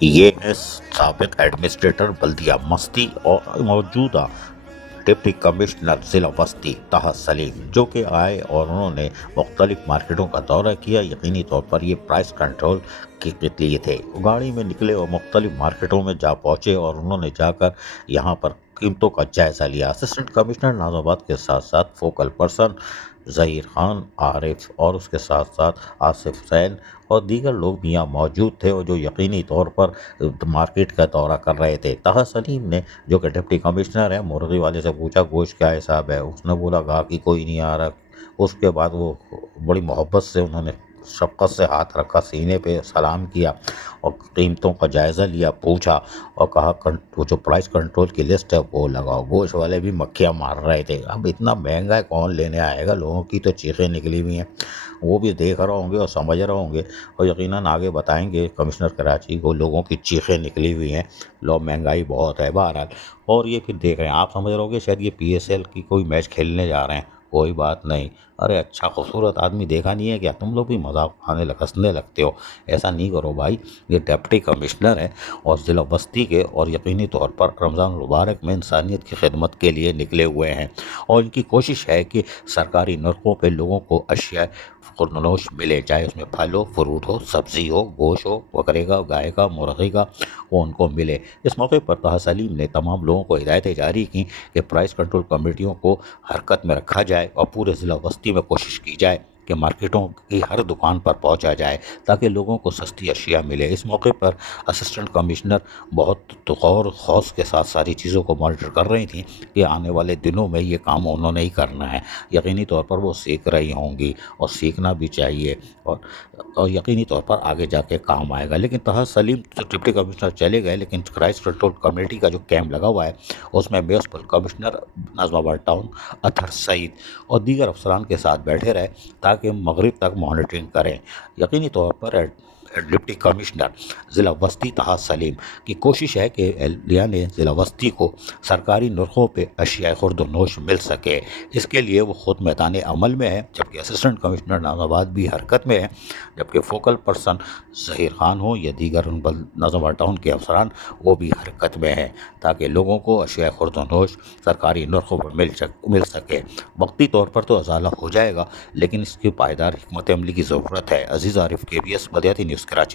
یہ ہے سابق ایڈمنسٹریٹر بلدیہ مستی اور موجودہ ڈپٹی کمشنر ضلع بستی طه سلیم، جو کہ آئے اور انہوں نے مختلف مارکیٹوں کا دورہ کیا۔ یقینی طور پر یہ پرائس کنٹرول کے لیے تھے۔ گاڑی میں نکلے اور مختلف مارکیٹوں میں جا پہنچے اور انہوں نے جا کر یہاں پر قیمتوں کا جائزہ لیا۔ اسسٹنٹ کمشنر ناظم آباد کے ساتھ ساتھ فوکل پرسن ظہیر خان، عارف اور اس کے ساتھ ساتھ آصف حسین اور دیگر لوگ بھی یہاں موجود تھے، اور جو یقینی طور پر مارکیٹ کا دورہ کر رہے تھے۔ طه سلیم نے، جو کہ ڈپٹی کمشنر ہے، مرغی والے سے پوچھا گوشت کیا حساب ہے۔ اس نے بولا گاہکی کوئی نہیں آ رہا۔ اس کے بعد وہ بڑی محبت سے انہوں نے شفقت سے ہاتھ رکھا سینے پہ، سلام کیا اور قیمتوں کا جائزہ لیا، پوچھا اور کہا وہ جو پرائس کنٹرول کی لسٹ ہے وہ لگاؤ۔ گوشت والے بھی مکھیاں مار رہے تھے، اب اتنا مہنگا ہے کون لینے آئے گا، لوگوں کی تو چیخیں نکلی ہوئی ہیں۔ وہ بھی دیکھ رہے ہوں گے اور سمجھ رہے ہوں گے، اور یقیناً آگے بتائیں گے کمشنر کراچی کو، لوگوں کی چیخیں نکلی ہوئی ہیں، لوگ مہنگائی بہت ہے بہرحال۔ اور یہ پھر دیکھ رہے ہیں، آپ سمجھ رہے ہو گے شاید یہ پی ایس ایل کی کوئی میچ کھیلنے جا رہے ہیں، کوئی بات نہیں۔ ارے اچھا خوبصورت آدمی دیکھا نہیں ہے کیا؟ تم لوگ بھی مذاق ہنسنے لگتے ہو، ایسا نہیں کرو بھائی۔ یہ ڈپٹی کمشنر ہے اور ضلع بستی کے، اور یقینی طور پر رمضان المبارک میں انسانیت کی خدمت کے لیے نکلے ہوئے ہیں، اور ان کی کوشش ہے کہ سرکاری نرخوں پہ لوگوں کو اشیاء خوردنوش ملے، چاہے اس میں پھل ہو، فروٹ ہو، سبزی ہو، گوشت ہو، بکرے کا، گائے کا، مرغی کا، وہ ان کو ملے۔ اس موقع پر طه سلیم نے تمام لوگوں کو ہدایتیں جاری کی کہ پرائس کنٹرول کمیٹیوں کو حرکت میں رکھا جائے اور پورے ضلع بستی میں کوشش کی جائے کہ مارکیٹوں کی ہر دکان پر پہنچا جائے تاکہ لوگوں کو سستی اشیاء ملے۔ اس موقع پر اسسٹنٹ کمشنر بہت غور و خوض کے ساتھ ساری چیزوں کو مانیٹر کر رہی تھیں کہ آنے والے دنوں میں یہ کام انہوں نے ہی کرنا ہے۔ یقینی طور پر وہ سیکھ رہی ہوں گی اور سیکھنا بھی چاہیے، اور یقینی طور پر آگے جا کے کام آئے گا۔ لیکن طه سلیم ڈپٹی کمشنر چلے گئے، لیکن پرائس کنٹرول کمیٹی کا جو کیمپ لگا ہوا ہے اس میں میونسپل کمشنر ناظم آباد ٹاؤن اطہر سعید اور دیگر افسران کے ساتھ بیٹھے رہے تاکہ مغرب تک مانیٹرنگ کریں۔ یقینی طور پر ڈپٹی کمشنر ضلع بستی طه سلیم کی کوشش ہے کہ اہلیان ضلع بستی کو سرکاری نرخوں پہ اشیاء خورد و نوش مل سکے۔ اس کے لیے وہ خود میدان عمل میں ہے، جبکہ اسسٹنٹ کمشنر ناظم آباد بھی حرکت میں ہے، جبکہ فوکل پرسن ظہیر خان ہو یا دیگر ناظم آباد ٹاؤن کے افسران وہ بھی حرکت میں ہیں تاکہ لوگوں کو اشیاء خورد و نوش سرکاری نرخوں پر مل سکے۔ وقتی طور پر تو ازالہ ہو جائے گا، لیکن اس کی پائیدار حکمت عملی کی ضرورت ہے۔ عزیز عارف، KBS بلدیاتی نیوز کراچی۔